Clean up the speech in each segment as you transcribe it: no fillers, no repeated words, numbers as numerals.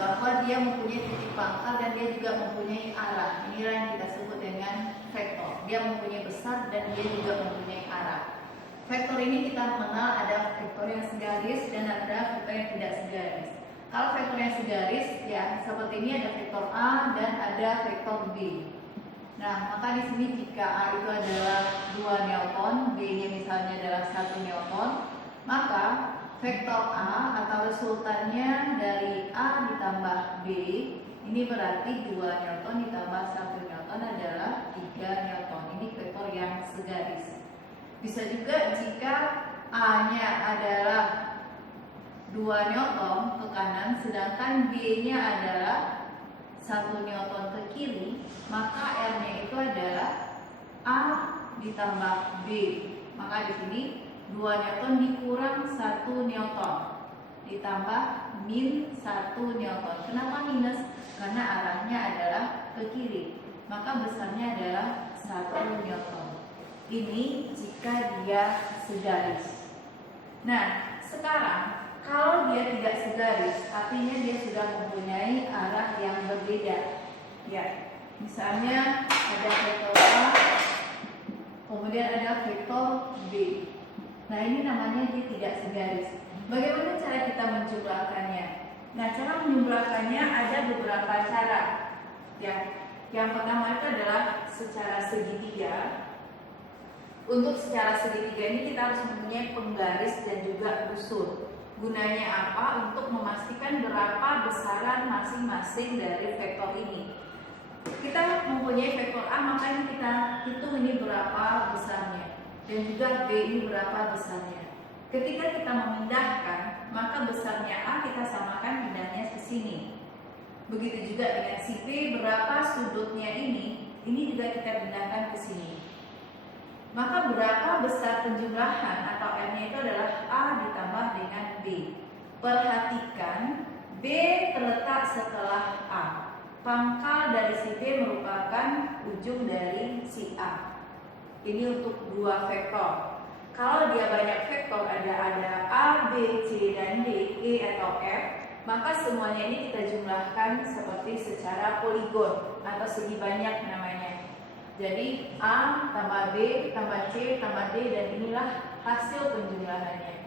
bahwa dia mempunyai titik pangkal dan dia juga mempunyai arah. Inilah yang kita sebut dengan vektor. Dia mempunyai besar dan dia juga mempunyai arah. Vektor ini kita mengenal ada vektor yang segaris dan ada vektor yang tidak segaris. Kalau vektor yang segaris, ya seperti ini ada vektor A dan ada vektor B. Nah, maka di sini jika A itu adalah 2 Newton, B-nya misalnya adalah 1 Newton, maka vektor A atau resultannya dari A ditambah B ini berarti 2 Newton ditambah 1 Newton adalah 3 Newton. Ini vektor yang segaris. Bisa juga jika A-nya adalah 2 Newton ke kanan sedangkan B-nya adalah 1 Newton ke kiri, maka R-nya itu adalah A ditambah B. Maka di sini 2 Newton dikurang 1 Newton ditambah min 1 Newton. Kenapa minus? Karena arahnya adalah ke kiri. Maka besarnya adalah 1 Newton. Ini jika dia segaris. Nah, sekarang kalau dia tidak segaris, artinya dia sudah mempunyai arah yang berbeda. Ya, misalnya ada vektor A, kemudian ada vektor B. Nah, ini namanya dia tidak segaris. Bagaimana cara kita menjumlahkannya? Nah, cara menjumlahkannya ada beberapa cara. Ya, yang pertama itu adalah secara segitiga. Untuk secara segitiga ini kita harus mempunyai penggaris dan juga busur. Gunanya apa? Untuk memastikan berapa besaran masing-masing dari vektor ini. Kita mempunyai vektor A, makanya kita hitung ini berapa besarnya. Dan juga B ini berapa besarnya. Ketika kita memindahkan, maka besarnya A kita samakan pindahnya ke sini. Begitu juga dengan si B, berapa sudutnya ini juga kita pindahkan ke sini. Maka berapa besar penjumlahan atau R-nya itu adalah A ditambah dengan B. Perhatikan B terletak setelah A. Pangkal dari si B merupakan ujung dari si A. Ini untuk dua vektor. Kalau dia banyak vektor, ada A, B, C, dan D, E atau F, maka semuanya ini kita jumlahkan seperti secara poligon atau segi banyak namanya. Jadi A tambah B tambah C tambah D, dan inilah hasil penjumlahannya.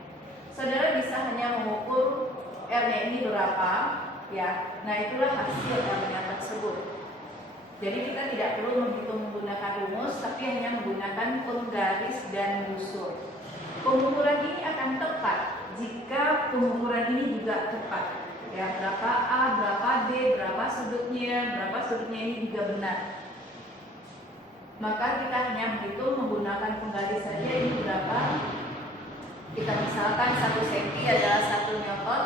Saudara bisa hanya mengukur R-nya ini berapa, ya. Nah, itulah hasil R-nya tersebut. Jadi kita tidak perlu menghitung menggunakan rumus, tapi hanya menggunakan penggaris dan busur. Pengukuran ini akan tepat jika pengukuran ini juga tepat. Ya, berapa A, berapa B, berapa sudutnya ini juga benar. Maka kita hanya menghitung menggunakan penggaris saja ini berapa. Kita misalkan 1 cm adalah 1 Newton,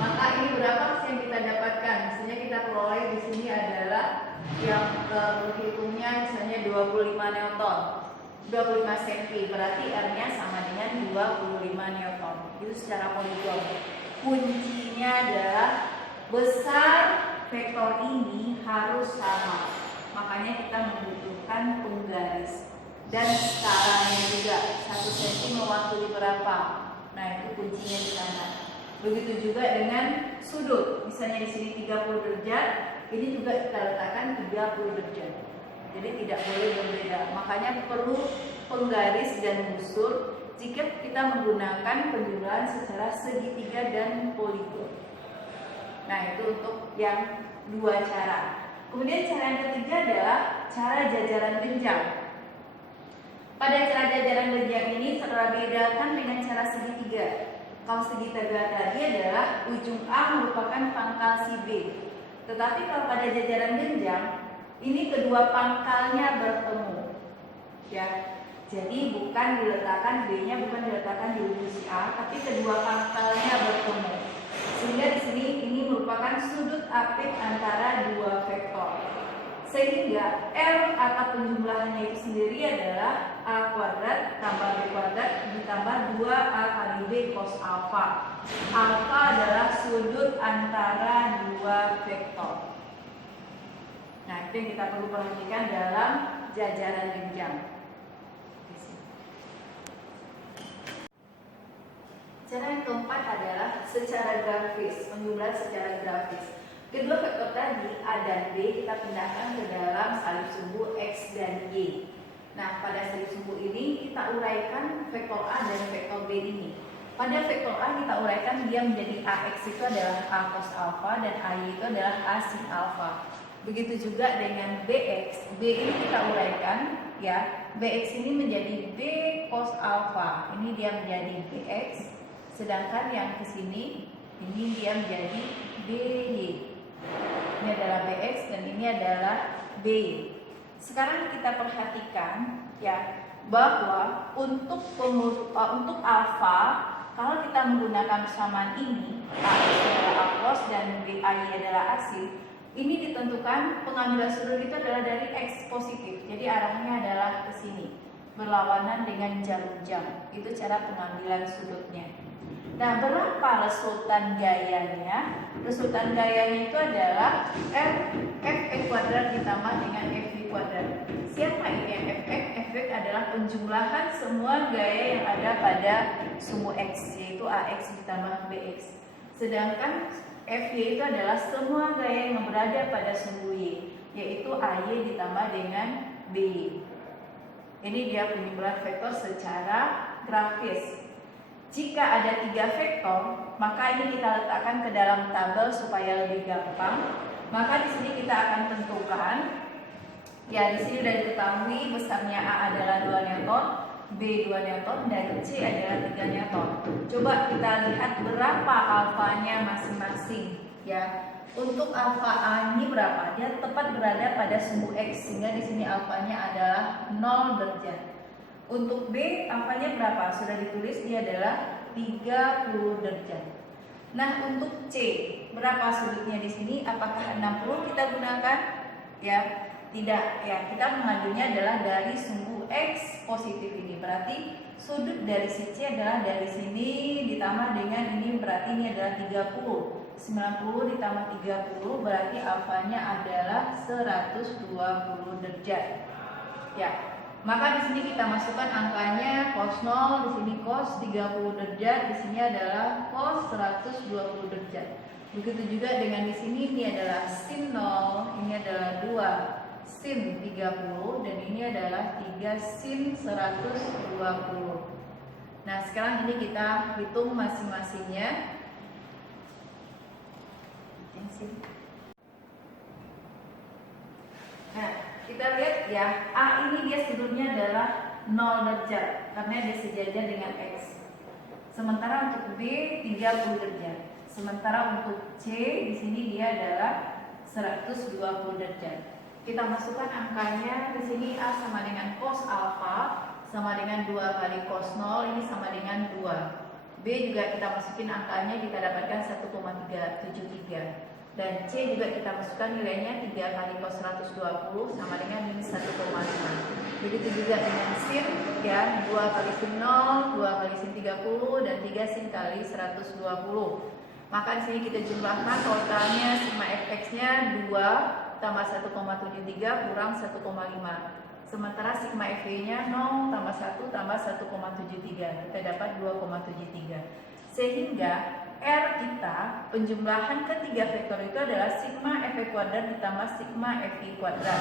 maka ini berapa yang kita dapatkan? Misalnya kita peroleh di sini adalah yang berhitungnya misalnya 25 Newton, 25 cm, berarti R-nya sama dengan 25 Newton. Itu secara poligon. Kuncinya adalah besar vektor ini harus sama. Makanya kita membutuhkan penggaris. Dan skalanya juga 1 cm mewakili berapa. Nah, itu kuncinya di sana. Begitu juga dengan sudut. Misalnya di sini 30 derajat, ini juga kita letakkan 30 derajat. Jadi tidak boleh berbeda. Makanya perlu penggaris dan busur jika kita menggunakan penjumlahan secara segitiga dan poligon. Nah, itu untuk yang dua cara. Kemudian cara yang ketiga adalah cara jajaran genjang. Pada cara jajaran genjang ini saudara bedakan dengan cara segitiga. Kalau segitiga tadi adalah ujung A merupakan pangkal si B. Tetapi kalau pada jajaran genjang, ini kedua pangkalnya bertemu. Ya, jadi bukan diletakkan B-nya bukan diletakkan di ujung si A, tapi kedua pangkalnya bertemu. Sehingga di sini ini merupakan sudut apik antara dua vektor. Sehingga R atau penjumlahannya itu sendiri adalah A kuadrat tambah B kuadrat ditambah 2A kali B cos alfa. Alfa adalah sudut antara dua vektor. Nah, itu yang kita perlu perhatikan dalam jajaran genjang. Cara yang keempat adalah secara grafis, penjumlahan secara grafis. kedua vektor tadi A dan B kita pindahkan ke dalam salib sumbu X dan Y. Nah, pada salib sumbu ini kita uraikan vektor A dan vektor B ini. Pada vektor A kita uraikan dia menjadi AX itu adalah A cos alpha dan AY itu adalah A sin alpha. Begitu juga dengan BX. B ini kita uraikan ya. BX ini menjadi B cos alpha. Ini dia menjadi BX. Sedangkan yang ke sini ini dia menjadi BY. Ini adalah BX dan ini adalah BY. Sekarang kita perhatikan ya bahwa untuk alfa kalau kita menggunakan persamaan ini AX adalah A cos dan BAY adalah AC, ini ditentukan pengambilan sudut itu adalah dari X positif. Jadi arahnya adalah ke sini berlawanan dengan jarum jam. Itu cara pengambilan sudutnya. Nah, berapa resultan gayanya? Resultan gayanya itu adalah Fx kuadrat ditambah dengan Fy kuadrat. Siapa ini yang Fx? Fx adalah penjumlahan semua gaya yang ada pada sumbu X, yaitu Ax ditambah Bx. Sedangkan Fy itu adalah semua gaya yang berada pada sumbu Y, yaitu Ay ditambah dengan By. Ini dia penjumlahan vektor secara grafis. Jika ada 3 vektor, maka ini kita letakkan ke dalam tabel supaya lebih gampang. Maka di sini kita akan tentukan, ya di sini sudah diketahui besarnya A adalah 2 newton, B 2 newton, dan C adalah 3 newton. Coba kita lihat berapa alfanya masing-masing. Ya, untuk alfa A ini berapa? Dia tepat berada pada sumbu X, sehingga di sini alfanya adalah 0 derajat. Untuk B, alfanya berapa? Sudah ditulis, dia adalah 30 derajat. Nah, untuk C, berapa sudutnya di sini? Apakah 60 kita gunakan? Ya, tidak. Ya, kita mengambilnya adalah dari sumbu X positif ini. Berarti sudut dari si C adalah dari sini ditambah dengan ini, berarti ini adalah 30. 90 ditambah 30 berarti alfanya adalah 120 derajat. Ya. Maka di sini kita masukkan angkanya cos 0, di sini cos 30 derajat, di sini adalah cos 120 derajat. Begitu juga dengan di sini, ini adalah sin 0, ini adalah 2 sin 30 dan ini adalah 3 sin 120. Nah, sekarang ini kita hitung masing-masingnya. Nah, kita lihat ya, A ini dia sudutnya adalah 0 derajat karena dia sejajar dengan X. Sementara untuk B 30 derajat. Sementara untuk C di sini dia adalah 120 derajat. Kita masukkan angkanya di sini. A sama dengan cos alpha sama dengan 2 kali cos 0, ini sama dengan 2. B juga kita masukin angkanya, kita dapatkan 1,373. Dan C juga kita masukkan nilainya 3 kali cos 120 sama dengan min 1,5. Begitu juga dengan sin, ya, 2 kali sin 0, 2 kali sin 30 dan 3 sin kali 120. Maka di sini kita jumlahkan totalnya sigma fx-nya 2 tambah 1,73 kurang 1,5. Sementara sigma fy-nya 0 tambah 1 tambah 1,73. Kita dapat 2,73. Sehingga R kita penjumlahan ketiga vektor itu adalah sigma Fy kuadrat ditambah sigma Fy kuadrat.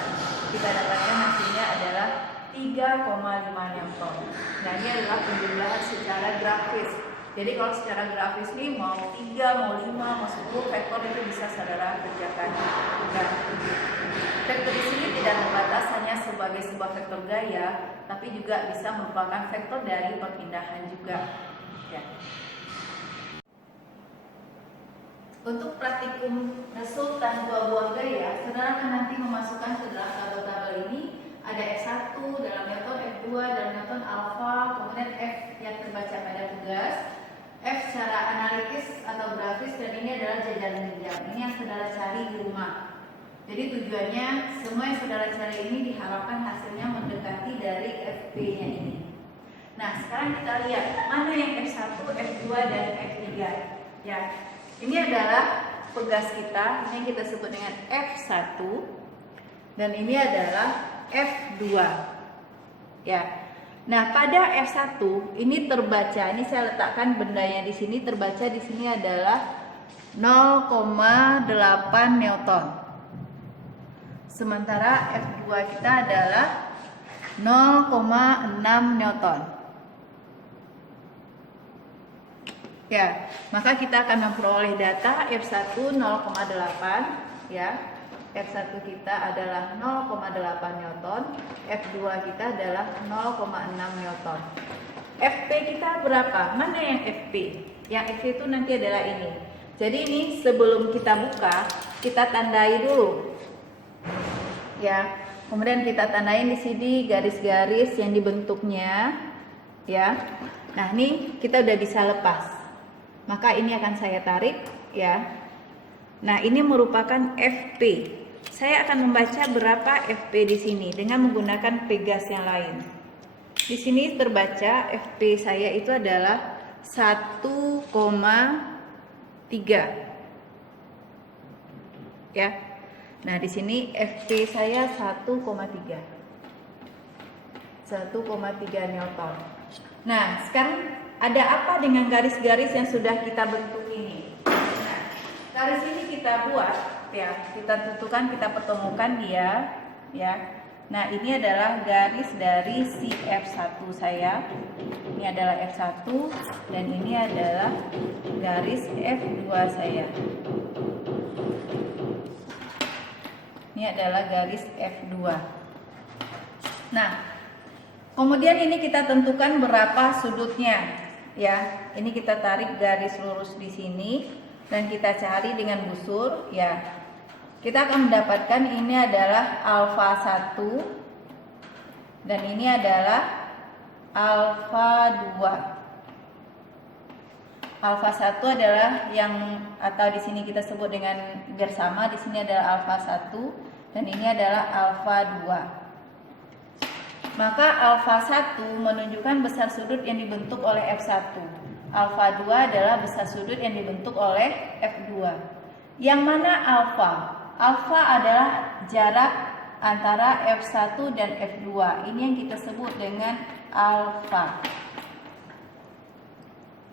Kita dapatkan hasilnya adalah 3,5 newton. Nah, ini adalah penjumlahan secara grafis. Jadi kalau secara grafis nih mau 3, mau 5, mau 10 vektor itu bisa saudara kerjakan. Nah, vektor di sini tidak terbatas hanya sebagai sebuah vektor gaya, tapi juga bisa merupakan vektor dari perpindahan juga. Ya. Untuk praktikum resultan buah-buah gaya, saudara akan nanti memasukkan ke dalam tabel-tabel ini ada F1 dalam newton, F2 dalam newton alfa, kemudian F yang terbaca pada tugas, F secara analitis atau grafis, dan ini adalah jajaran jenjang. Ini yang saudara cari di rumah. Jadi tujuannya semua yang saudara cari ini diharapkan hasilnya mendekati dari FP-nya ini. Nah, sekarang kita lihat mana yang F1, F2 dan F3. Ya. Ini adalah pegas kita, ini kita sebut dengan F1 dan ini adalah F2. Ya. Nah, pada F1 ini terbaca, ini saya letakkan bendanya di sini, terbaca di sini adalah 0,8 Newton. Sementara F2 kita adalah 0,6 Newton. Ya, maka kita akan memperoleh data F1 0,8 ya. F1 kita adalah 0,8 Newton, F2 kita adalah 0,6 Newton. Fp kita berapa? Mana yang Fp? Yang Fp itu nanti adalah ini. Jadi ini sebelum kita buka, kita tandai dulu. Ya. Kemudian kita tandain di sini garis-garis yang dibentuknya, ya. Nah, ini kita udah bisa lepas. Maka ini akan saya tarik, ya. Nah, ini merupakan Fp. Saya akan membaca berapa Fp di sini dengan menggunakan pegas yang lain. Di sini terbaca Fp saya itu adalah 1,3. Ya. Nah, di sini Fp saya 1,3. 1,3 Newton. Nah, sekarang ada apa dengan garis-garis yang sudah kita bentuk ini? Nah, garis ini kita buat, ya, kita tentukan, kita pertemukan dia, ya. Nah, ini adalah garis dari si F1 saya. Ini adalah F1 dan ini adalah garis F2 saya. Ini adalah garis F2. Nah, kemudian ini kita tentukan berapa sudutnya, ya. Ini kita tarik garis lurus di sini dan kita cari dengan busur, ya. Kita akan mendapatkan ini adalah alfa 1 dan ini adalah alfa 2. Alfa 1 adalah yang atau di sini kita sebut dengan bersama, di sini adalah alfa 1 dan ini adalah alfa 2. Maka alfa 1 menunjukkan besar sudut yang dibentuk oleh F1. Alfa 2 adalah besar sudut yang dibentuk oleh F2. Yang mana alfa? Alfa adalah jarak antara F1 dan F2. Ini yang kita sebut dengan alfa.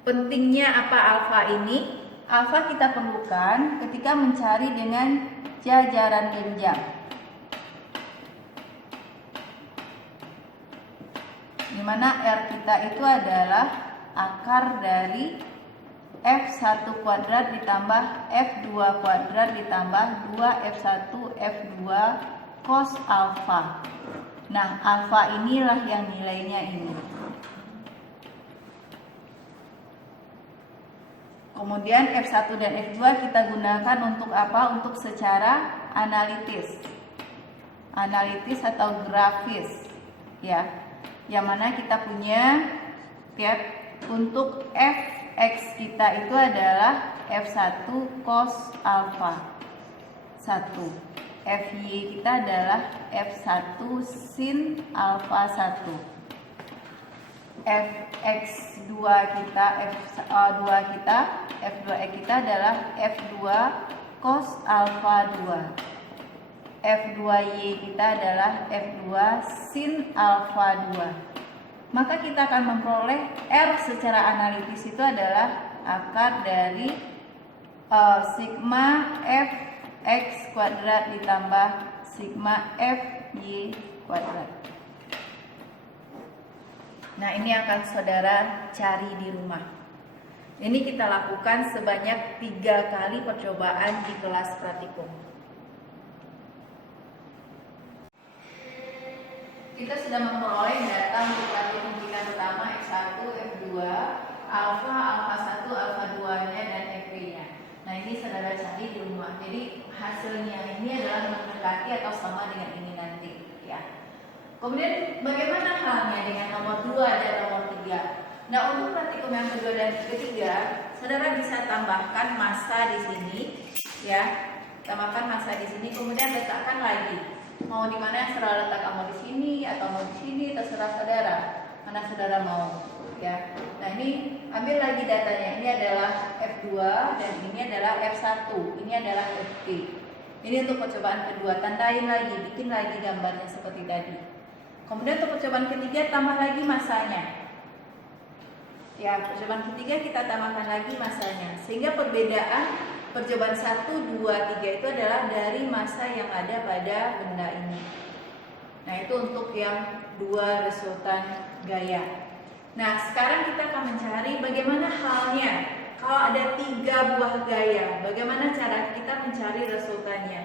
Pentingnya apa alfa ini? Alfa kita perlukan ketika mencari dengan jajaran genjang. Di mana R kita itu adalah akar dari F1 kuadrat ditambah F2 kuadrat ditambah 2F1 F2 cos alfa. Nah, alfa inilah yang nilainya ini. Kemudian F1 dan F2 kita gunakan untuk apa? Untuk secara analitis. Analitis atau grafis, ya. Yang mana kita punya, ya, untuk Fx kita itu adalah F1 cos alfa 1. Fy kita adalah F1 sin alfa 1. Fx2 kita, F2 kita, F2e kita adalah F2 cos alfa 2. F2y kita adalah F2 sin alfa 2. Maka kita akan memperoleh R secara analitis itu adalah akar dari sigma Fx kuadrat ditambah sigma Fy kuadrat. Nah, ini akan saudara cari di rumah. Ini kita lakukan sebanyak 3 kali percobaan di kelas praktikum. Kita sudah memperoleh data untuk praktikum kita pertama F1, F2, alfa, alfa 1, alfa 2-nya dan Fp-nya. Nah, ini saudara cari di rumah. Jadi hasilnya ini adalah mendekati atau sama dengan ini nanti, ya. Kemudian bagaimana halnya dengan nomor 2 dan nomor 3? Nah, untuk praktikum yang kedua dan ketiga, saudara bisa tambahkan massa di sini, ya. Tambahkan massa di sini, kemudian letakkan lagi. Mau di mana yang saudara letakkan, mau di sini atau mau di sini, terserah saudara. Mana saudara mau, ya. Nah, ini ambil lagi datanya. Ini adalah F2 dan ini adalah F1. Ini adalah Fp. Ini untuk percobaan kedua, tandain lagi, bikin lagi gambarnya seperti tadi. Kemudian untuk percobaan ketiga tambah lagi massanya. Ya, percobaan ketiga kita tambahkan lagi massanya. Sehingga perbedaan percobaan 1, 2, 3 itu adalah dari massa yang ada pada benda ini. Nah, itu untuk yang 2 resultan gaya. Nah, sekarang kita akan mencari bagaimana halnya kalau ada 3 buah gaya. Bagaimana cara kita mencari resultannya?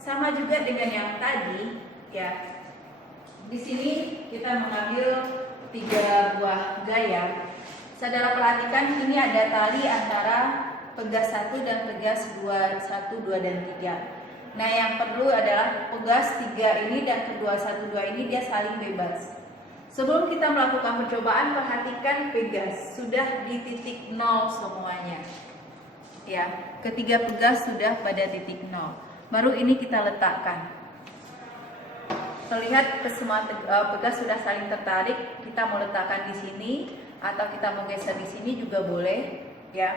Sama juga dengan yang tadi, ya. Di sini kita mengambil 3 buah gaya. Saudara perhatikan ini ada tali antara pegas 1 dan pegas 2, 1, 2 dan 3. Nah, yang perlu adalah pegas 3 ini dan kedua 1, 2 ini dia saling bebas. Sebelum kita melakukan percobaan, perhatikan pegas sudah di titik 0 semuanya. Ya, ketiga pegas sudah pada titik 0. Baru ini kita letakkan. Terlihat semua pegas sudah saling tertarik. Kita mau letakkan di sini atau kita mau geser di sini juga boleh, ya.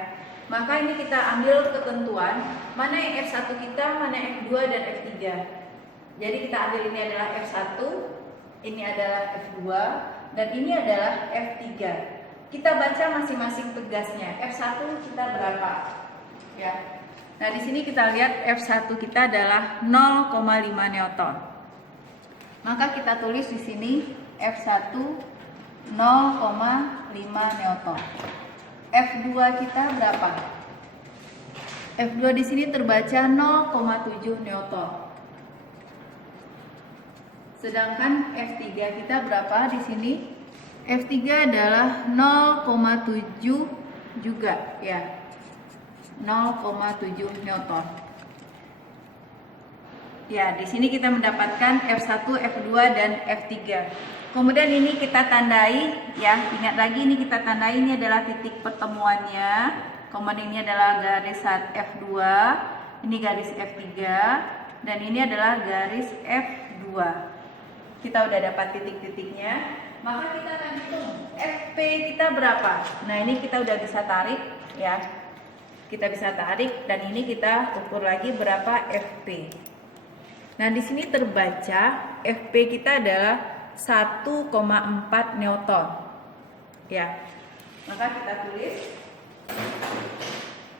Maka ini kita ambil ketentuan mana yang F1 kita, mana F2 dan F3. Jadi kita ambil ini adalah F1, ini adalah F2 dan ini adalah F3. Kita baca masing-masing pegasnya. F1 kita berapa? Ya. Nah, di sini kita lihat F1 kita adalah 0,5 Newton. Maka kita tulis di sini F1 0,5 Newton. F2 kita berapa? F2 di sini terbaca 0,7 Newton. Sedangkan F3 kita berapa di sini? F3 adalah 0,7 juga, ya. 0,7 Newton. Ya, di sini kita mendapatkan F1, F2 dan F3. Kemudian ini kita tandai, ya. Ingat lagi ini kita tandai, ini adalah titik pertemuannya. Kemudian ini adalah garis F2, ini garis F3 dan ini adalah garis F2. Kita udah dapat titik-titiknya. Maka kita akan hitung FP kita berapa. Nah, ini kita udah bisa tarik, ya. Kita bisa tarik dan ini kita ukur lagi berapa FP. Nah, di sini terbaca FP kita adalah 1,4 Newton. Ya. Maka kita tulis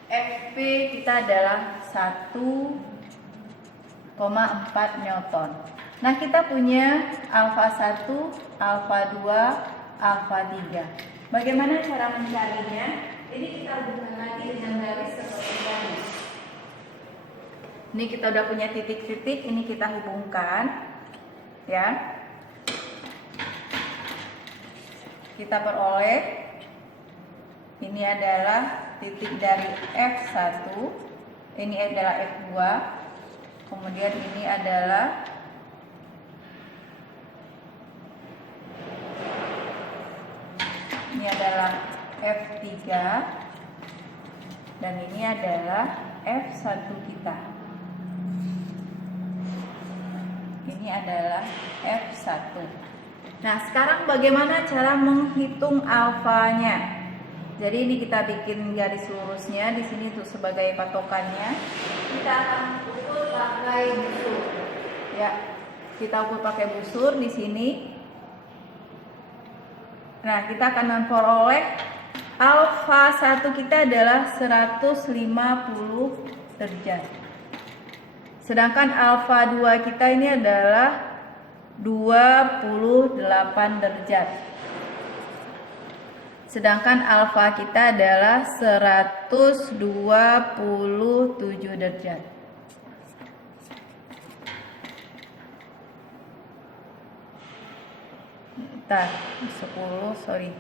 FP kita adalah 1,4 Newton. Nah, kita punya alfa 1, alfa 2, alfa 3. Bagaimana cara mencarinya? Ini kita hubungkan lagi dengan garis seperti tadi. Ini kita udah punya titik-titik, ini kita hubungkan, ya. Kita peroleh, ini adalah titik dari F1, ini adalah F2, kemudian ini adalah F3 dan ini adalah F1 kita. Ini adalah F1. Nah, sekarang bagaimana cara menghitung alfanya? Jadi ini kita bikin garis lurusnya di sini untuk sebagai patokannya. Kita akan ukur pakai busur. Ya. Kita ukur pakai busur di sini. Nah, kita akan memperoleh alfa 1 kita adalah 150 derajat. Sedangkan alfa 2 kita ini adalah 28 derajat. Sedangkan alfa kita adalah 127 derajat. Bentar, 10, sorry.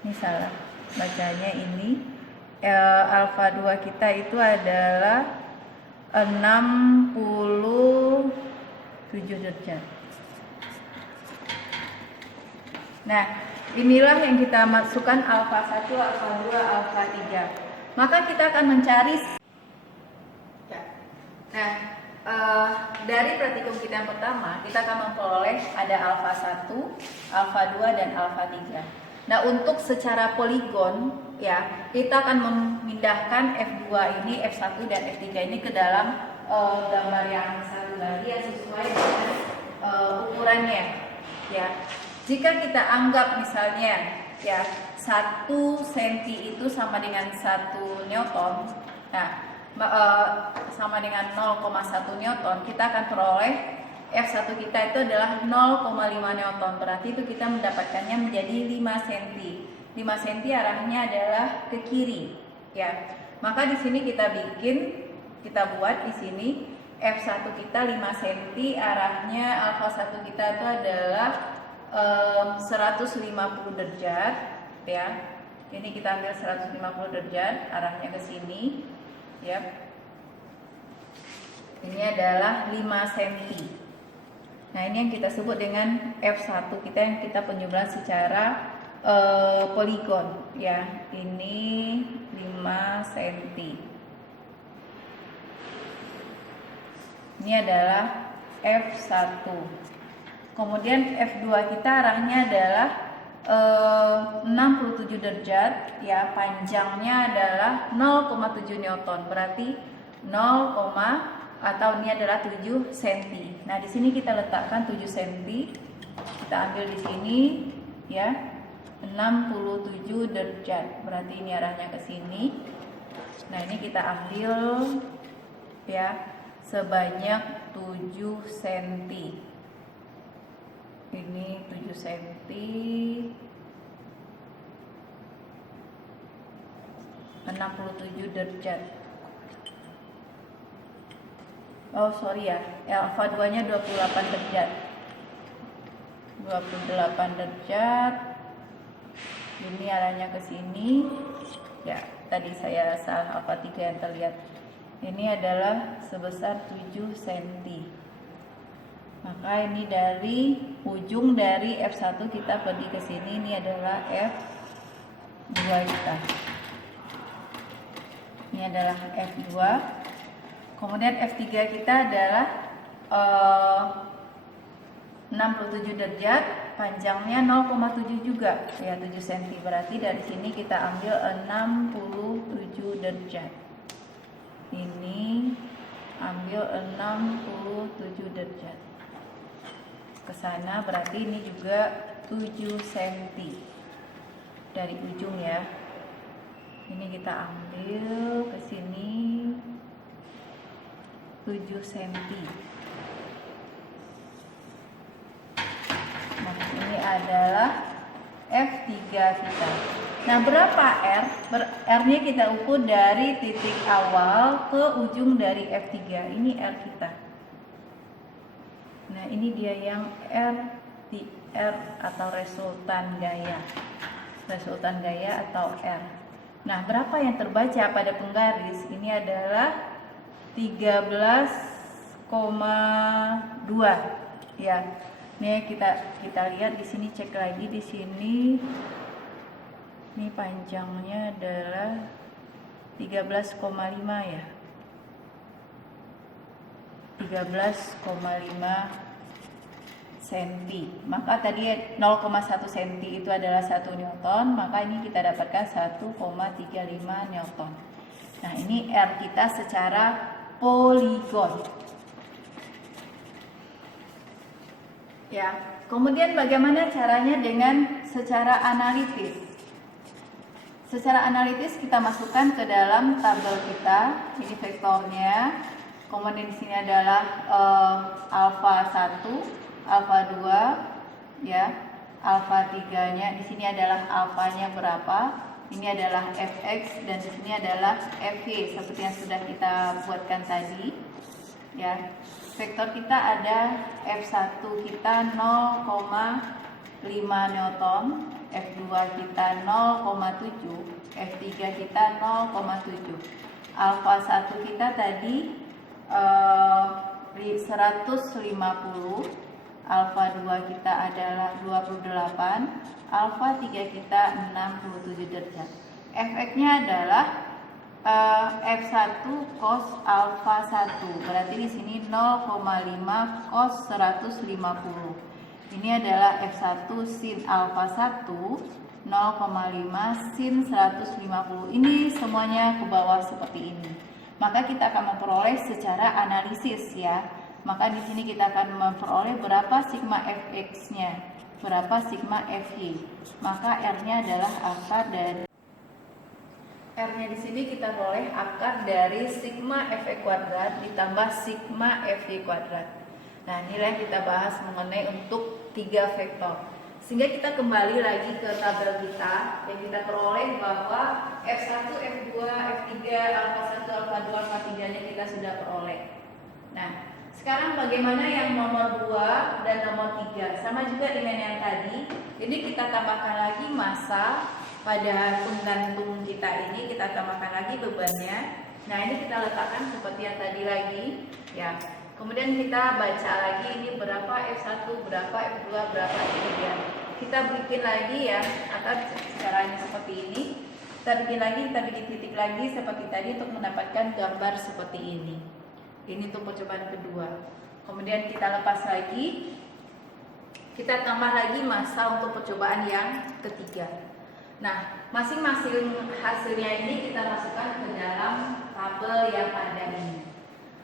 Ini salah. Bacanya ini alfa 2 kita itu adalah 67 derajat. Nah, inilah yang kita masukkan alfa 1, alfa 2, alfa 3. Maka kita akan mencari. Nah, dari praktikum kita yang pertama, kita akan memperoleh ada alfa 1, alfa 2, dan alfa 3. Nah, untuk secara poligon, ya, kita akan memindahkan F2 ini, F1 dan F3 ini ke dalam gambar yang satu lagi yang sesuai dengan ukurannya, ya. Jika kita anggap misalnya, ya, 1 cm itu sama dengan 1 Newton, nah, sama dengan 0,1 Newton, kita akan peroleh F1 kita itu adalah 0,5 Newton. Berarti itu kita mendapatkannya menjadi 5 cm. 5 cm arahnya adalah ke kiri, ya. Maka di sini kita buat di sini F1 kita 5 cm, arahnya alfa 1 kita itu adalah 150 derajat, ya. Ini kita ambil 150 derajat, arahnya ke sini, ya. Ini adalah 5 cm. Nah, ini yang kita sebut dengan F1 kita, yang kita penjumlahan secara poligon, ya. Ini 5 cm. Ini adalah F1. Kemudian F2 kita arahnya adalah 67 derajat, ya. Panjangnya adalah 0,7 Newton. Berarti 0, atau ini adalah 7 cm. Nah, di sini kita letakkan 7 cm. Kita ambil di sini, ya. 67 derajat. Berarti ini arahnya ke sini. Nah, ini kita ambil, ya, sebanyak 7 cm. Ini 7 cm. 67 derajat. Oh, sorry ya. Alfa 2-nya 28 derajat. 28 derajat. Ini arahnya ke sini. Ya, tadi saya salah, alfa 3 yang terlihat. Ini adalah sebesar 7 cm. Maka ini dari ujung dari F1 kita pergi ke sini, ini adalah F2 kita. Ini adalah F2. Kemudian F3 kita adalah 67 derajat, panjangnya 0,7 juga, ya, 7 cm. Berarti dari sini kita ambil 67 derajat. Ini ambil 67 derajat. Ke sana berarti ini juga 7 cm dari ujung, ya. Ini kita ambil ke sini 7 cm. Nah, ini adalah F3 kita. Nah, berapa R? R-nya kita ukur dari titik awal ke ujung dari F3. Ini R kita. Nah, ini dia yang R atau resultan gaya. Resultan gaya atau R. Nah, berapa yang terbaca pada penggaris? Ini adalah 13,2, ya. Nih kita lihat di sini, cek lagi di sini. Ini panjangnya adalah 13,5, ya. 13,5 cm. Maka tadi 0,1 cm itu adalah 1 Newton, maka ini kita dapatkan 1,35 Newton. Nah, ini R kita secara poligon. Ya, kemudian bagaimana caranya dengan secara analitis? Secara analitis kita masukkan ke dalam tabel kita, ini vektornya. Kemudian di sini adalah alfa 1, alfa 2, ya. Alfa 3-nya di sini adalah alfanya berapa? Ini adalah fx dan di sini adalah fy seperti yang sudah kita buatkan tadi, ya. Vektor kita ada F1 kita 0,5 Newton, F2 kita 0,7, F3 kita 0,7. Alfa 1 kita tadi 150, alfa 2 kita adalah 28, alfa 3 kita 67 derajat. Fx-nya adalah F1 cos alfa 1. Berarti di sini 0,5 cos 150. Ini adalah F1 sin alfa 1, 0,5 sin 150. Ini semuanya ke bawah seperti ini. Maka kita akan memperoleh secara analisis, ya. Maka di sini kita akan memperoleh berapa sigma fx-nya, berapa sigma fy. Maka R-nya adalah alfa dari R-nya di sini kita boleh akar dari sigma F kuadrat ditambah sigma F kuadrat. Nah, inilah yang kita bahas mengenai untuk 3 vektor. Sehingga kita kembali lagi ke tabel kita yang kita peroleh bahwa F1, F2, F3, alfa 1, alfa 2, alfa 3-nya kita sudah peroleh. Nah, sekarang bagaimana yang nomor 2 dan nomor 3? Sama juga dengan yang tadi. Ini kita tambahkan lagi massa pada penggantung kita ini, kita tambahkan lagi bebannya. Nah, ini kita letakkan seperti yang tadi lagi, ya. Kemudian kita baca lagi ini berapa F1, berapa F2, berapa F3. Kita bikin lagi ya, atau caranya seperti ini. Kita bikin lagi, kita bikin titik lagi seperti tadi untuk mendapatkan gambar seperti ini. Ini untuk percobaan kedua. Kemudian kita lepas lagi. Kita tambah lagi massa untuk percobaan yang ketiga. Nah, masing-masing hasilnya ini kita masukkan ke dalam tabel yang ada ini.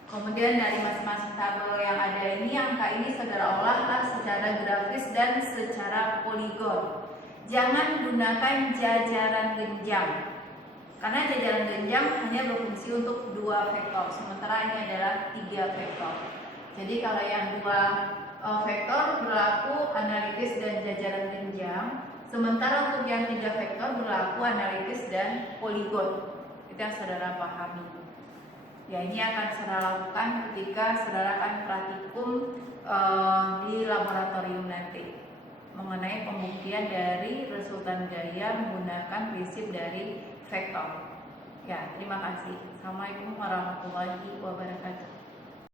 Kemudian dari masing-masing tabel yang ada ini, angka ini saudara olahlah secara grafis dan secara poligon. Jangan gunakan jajaran genjang, karena jajaran genjang hanya berfungsi untuk 2 vektor, sementara ini adalah 3 vektor. Jadi kalau yang 2 vektor berlaku analitis dan jajaran genjang, sementara untuk yang 3 vektor berlaku analitis dan poligon. Itu yang saudara pahami. Ya, ini akan saudara lakukan ketika saudara akan praktikum di laboratorium nanti mengenai pembuktian dari resultan gaya menggunakan prinsip dari vektor. Ya, terima kasih. Assalamualaikum warahmatullahi wabarakatuh.